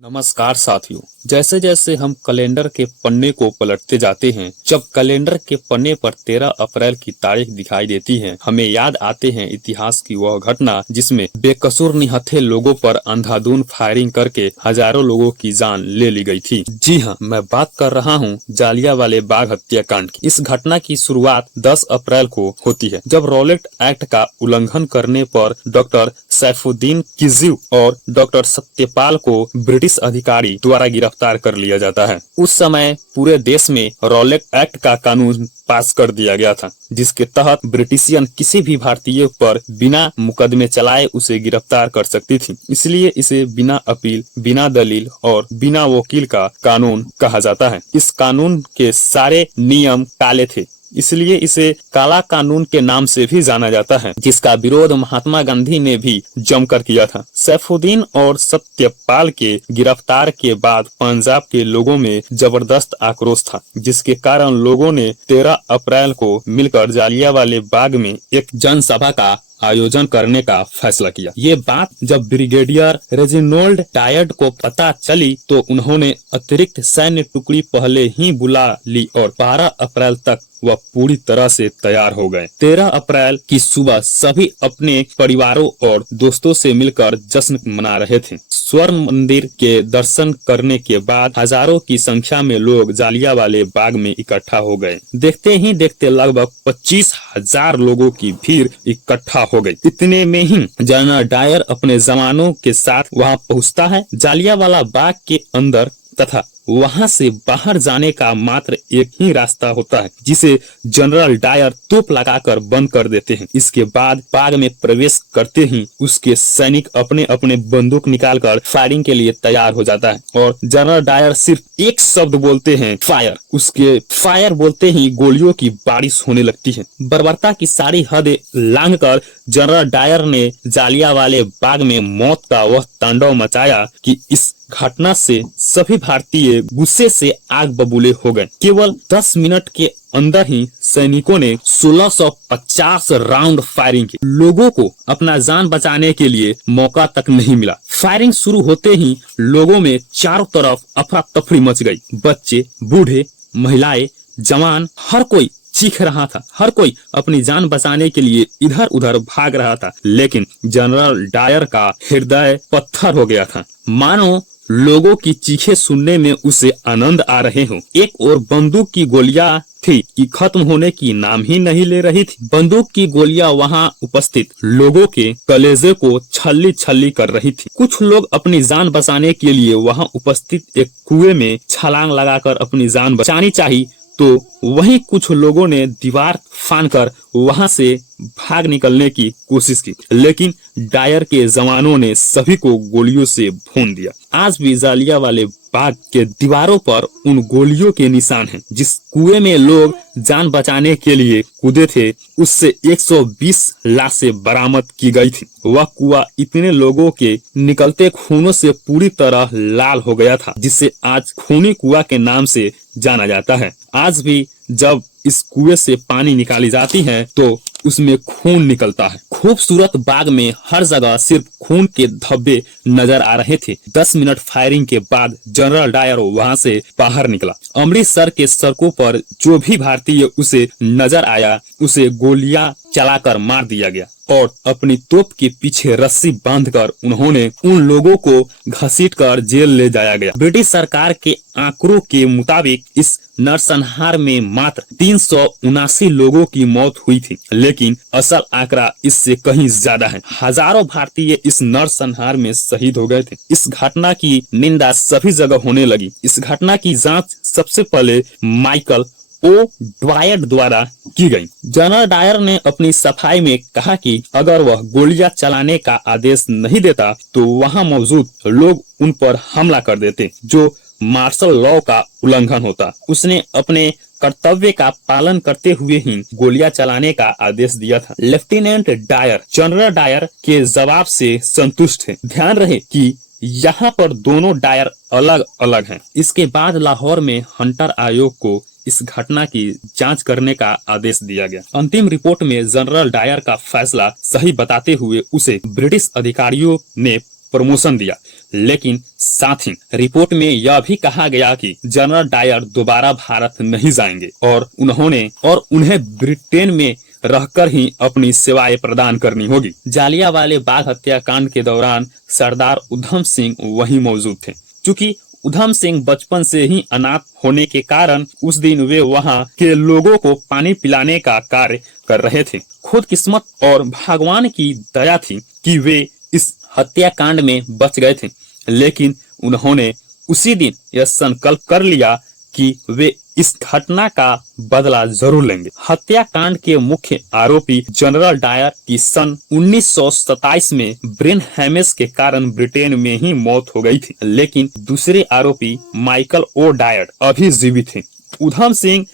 नमस्कार साथियों। जैसे जैसे हम कैलेंडर के पन्ने को पलटते जाते हैं, जब कैलेंडर के पन्ने पर 13 अप्रैल की तारीख दिखाई देती है, हमें याद आते हैं इतिहास की वह घटना जिसमें बेकसूर निहत्थे लोगों पर अंधाधुंध फायरिंग करके हजारों लोगों की जान ले ली गई थी। जी हाँ, मैं बात कर रहा हूँ जालियांवाला बाग हत्याकांड की। इस घटना की शुरुआत 10 अप्रैल को होती है, जब रॉलेट एक्ट का उल्लंघन करने पर डॉक्टर सैफुद्दीन किजी और डॉक्टर सत्यपाल को ब्रिटिश अधिकारी द्वारा गिरफ्तार कर लिया जाता है। उस समय पूरे देश में रॉलेट एक्ट का कानून पास कर दिया गया था, जिसके तहत ब्रिटिशियन किसी भी भारतीय पर बिना मुकदमे चलाए उसे गिरफ्तार कर सकती थी। इसलिए इसे बिना अपील, बिना दलील और बिना वकील का कानून कहा जाता है। इस कानून के सारे नियम काले थे, इसलिए इसे काला कानून के नाम से भी जाना जाता है, जिसका विरोध महात्मा गांधी ने भी जमकर किया था। सैफुद्दीन और सत्यपाल के गिरफ्तार के बाद पंजाब के लोगों में जबरदस्त आक्रोश था, जिसके कारण लोगों ने 13 अप्रैल को मिलकर जालियांवाला बाग में एक जनसभा का आयोजन करने का फैसला किया। ये बात जब ब्रिगेडियर रेजिनोल्ड डायर को पता चली तो उन्होंने अतिरिक्त सैन्य टुकड़ी पहले ही बुला ली और 12 अप्रैल तक वह पूरी तरह से तैयार हो गए। 13 अप्रैल की सुबह सभी अपने परिवारों और दोस्तों से मिलकर जश्न मना रहे थे। स्वर्ण मंदिर के दर्शन करने के बाद हजारों की संख्या में लोग जालियांवाला बाग में इकट्ठा हो गए। देखते ही देखते लगभग 25,000 लोगों की भीड़ इकट्ठा हो गई। इतने में ही जनरल डायर अपने जवानों के साथ वहां पहुंचता है। जालियांवाला बाग के अंदर तथा वहां से बाहर जाने का मात्र एक ही रास्ता होता है, जिसे जनरल डायर तोप लगाकर बंद कर देते हैं। इसके बाद बाग में प्रवेश करते ही उसके सैनिक अपने अपने बंदूक निकालकर फायरिंग के लिए तैयार हो जाता है और जनरल डायर सिर्फ एक शब्द बोलते हैं, फायर। उसके फायर बोलते ही गोलियों की बारिश होने लगती है। बर्बरता की सारी हदें लांघकर जनरल डायर ने जालियांवाला बाग में मौत का वह तांडव मचाया कि इस घटना से सभी भारतीय गुस्से से आग बबूले हो गए। केवल 10 मिनट के अंदर ही सैनिकों ने 1650 राउंड फायरिंग की। लोगों को अपना जान बचाने के लिए मौका तक नहीं मिला। फायरिंग शुरू होते ही लोगों में चारों तरफ अफरा तफरी मच गई। बच्चे, बूढ़े, महिलाएं, जवान, हर कोई चीख रहा था। हर कोई अपनी जान बचाने के लिए इधर उधर भाग रहा था, लेकिन जनरल डायर का हृदय पत्थर हो गया था, मानो लोगों की चीखें सुनने में उसे आनंद आ रहे हो। एक और बंदूक की गोलियां थी कि खत्म होने की नाम ही नहीं ले रही थी। बंदूक की गोलियां वहां उपस्थित लोगों के कलेजे को छल्ली छल्ली कर रही थी। कुछ लोग अपनी जान बचाने के लिए वहां उपस्थित एक कुएं में छलांग लगाकर अपनी जान बचानी चाहिए, तो वहीं कुछ लोगों ने दीवार फांदकर वहां से भाग निकलने की कोशिश की, लेकिन डायर के जवानों ने सभी को गोलियों से भून दिया। आज भी जालियांवाला बाग के दीवारों पर उन गोलियों के निशान हैं। जिस कुएं में लोग जान बचाने के लिए कूदे थे, उससे 120 लाशें बरामद की गई थी। वह कुआं इतने लोगों के निकलते खूनों से पूरी तरह लाल हो गया था, जिसे आज खूनी कुआं के नाम से जाना जाता है। आज भी जब इस कुएं से पानी निकाली जाती है तो उसमें खून निकलता है। खूबसूरत बाग में हर जगह सिर्फ खून के धब्बे नजर आ रहे थे। 10 मिनट फायरिंग के बाद जनरल डायर वहां से बाहर निकला। अमृतसर के सड़कों पर जो भी भारतीय उसे नजर आया, उसे गोलियां चलाकर मार दिया गया और अपनी तोप के पीछे रस्सी बांधकर उन्होंने उन लोगों को घसीटकर जेल ले जाया गया। ब्रिटिश सरकार के आंकड़ों के मुताबिक इस नरसंहार में मात्र 379 लोगों की मौत हुई थी, लेकिन असल आंकड़ा इससे कहीं ज्यादा है। हजारों भारतीय इस नरसंहार में शहीद हो गए थे। इस घटना की निंदा सभी जगह होने लगी। इस घटना की जांच सबसे पहले माइकल ओ ड्वायर द्वारा की गई। जनरल डायर ने अपनी सफाई में कहा कि अगर वह गोलियां चलाने का आदेश नहीं देता तो वहां मौजूद लोग उन पर हमला कर देते, जो मार्शल लॉ का उल्लंघन होता। उसने अपने कर्तव्य का पालन करते हुए ही गोलियां चलाने का आदेश दिया था। लेफ्टिनेंट डायर जनरल डायर के जवाब से संतुष्ट थे। ध्यान रहे कि यहाँ पर दोनों डायर अलग अलग हैं। इसके बाद लाहौर में हंटर आयोग को इस घटना की जांच करने का आदेश दिया गया। अंतिम रिपोर्ट में जनरल डायर का फैसला सही बताते हुए उसे ब्रिटिश अधिकारियों ने प्रमोशन दिया। लेकिन साथ ही रिपोर्ट में यह भी कहा गया कि जनरल डायर दोबारा भारत नहीं जाएंगे और उन्हें ब्रिटेन में रहकर ही अपनी सेवाएं प्रदान करनी होगी। जालियांवाला बाग हत्याकांड के दौरान सरदार उधम सिंह वहीं मौजूद थे। चूंकि उधम सिंह बचपन से ही अनाथ होने के कारण उस दिन वे वहां के लोगों को पानी पिलाने का कार्य कर रहे थे। खुद किस्मत और भगवान की दया थी कि वे इस हत्याकांड में बच गए थे, लेकिन उन्होंने उसी दिन यह संकल्प कर लिया कि वे इस घटना का बदला जरूर लेंगे। हत्याकांड के मुख्य आरोपी जनरल डायर की सन 1927 में ब्रेन हैमेज के कारण ब्रिटेन में ही मौत हो गई थी, लेकिन दूसरे आरोपी माइकल ओ डायर अभी जीवित थे। उधम सिंह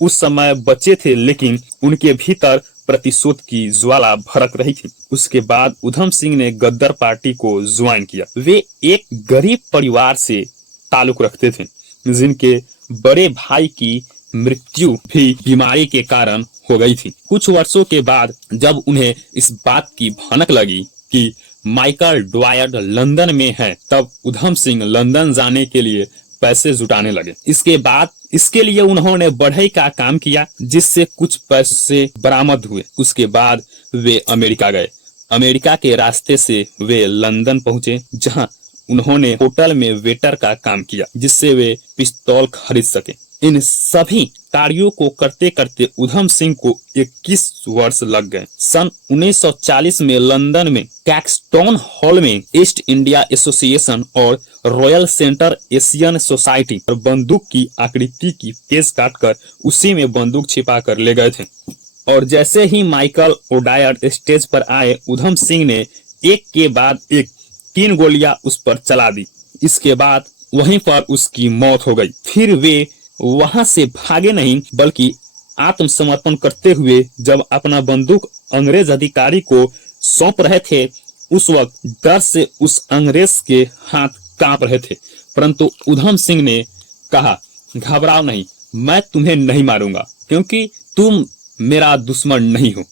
उस समय बच्चे थे, लेकिन उनके भीतर प्रतिशोध की ज्वाला भड़क रही थी। उसके बाद उधम सिंह ने गद्दार पार्टी को ज्वाइन किया। वे एक गरीब परिवार से ताल्लुक रखते थे, जिनके बड़े भाई की मृत्यु भी बीमारी के कारण हो गई थी। कुछ वर्षों के बाद जब उन्हें इस बात की भनक लगी कि माइकल ड्वायर लंदन में है, तब उधम सिंह लंदन जाने के लिए पैसे जुटाने लगे। इसके लिए उन्होंने बढ़ई का काम किया, जिससे कुछ पैसे बरामद हुए। उसके बाद वे अमेरिका गए। अमेरिका के रास्ते से वे लंदन पहुंचे, जहां उन्होंने होटल में वेटर का काम किया, जिससे वे पिस्तौल खरीद सके। इन सभी कार्यों को करते करते उधम सिंह को 21 वर्ष लग गए। सन 1940 में लंदन में कैक्सटन हॉल में ईस्ट इंडिया एसोसिएशन और रॉयल सेंटर एशियन सोसाइटी पर बंदूक की आकृति की पेज काटकर उसी में बंदूक छिपा कर ले गए थे। और जैसे ही माइकल ओडायर स्टेज पर आए, उधम सिंह ने एक के बाद एक 3 गोलियां उस पर चला दी। इसके बाद वहीं पर उसकी मौत हो गई। फिर वे वहां से भागे नहीं, बल्कि आत्मसमर्पण करते हुए जब अपना बंदूक अंग्रेज अधिकारी को सौंप रहे थे, उस वक्त डर से उस अंग्रेज के हाथ कांप रहे थे। परंतु उधम सिंह ने कहा, घबराओ नहीं, मैं तुम्हें नहीं मारूंगा, क्योंकि तुम मेरा दुश्मन नहीं हो।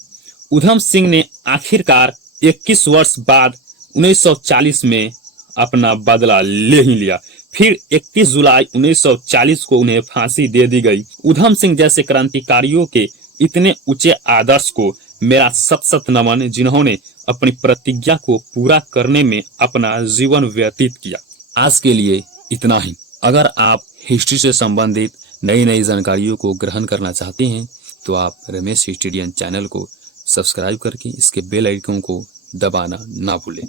उधम सिंह ने आखिरकार 21 वर्ष बाद 1940 में अपना बदला ले ही लिया। फिर 31 जुलाई 1940 को उन्हें फांसी दे दी गई। उधम सिंह जैसे क्रांतिकारियों के इतने ऊंचे आदर्श को मेरा सत सत नमन, जिन्होंने अपनी प्रतिज्ञा को पूरा करने में अपना जीवन व्यतीत किया। आज के लिए इतना ही। अगर आप हिस्ट्री से संबंधित नई नई जानकारियों को ग्रहण करना चाहते हैं तो आप रमेश हिस्टोरियन चैनल को सब्सक्राइब करके इसके बेल आइकन को दबाना ना भूलें।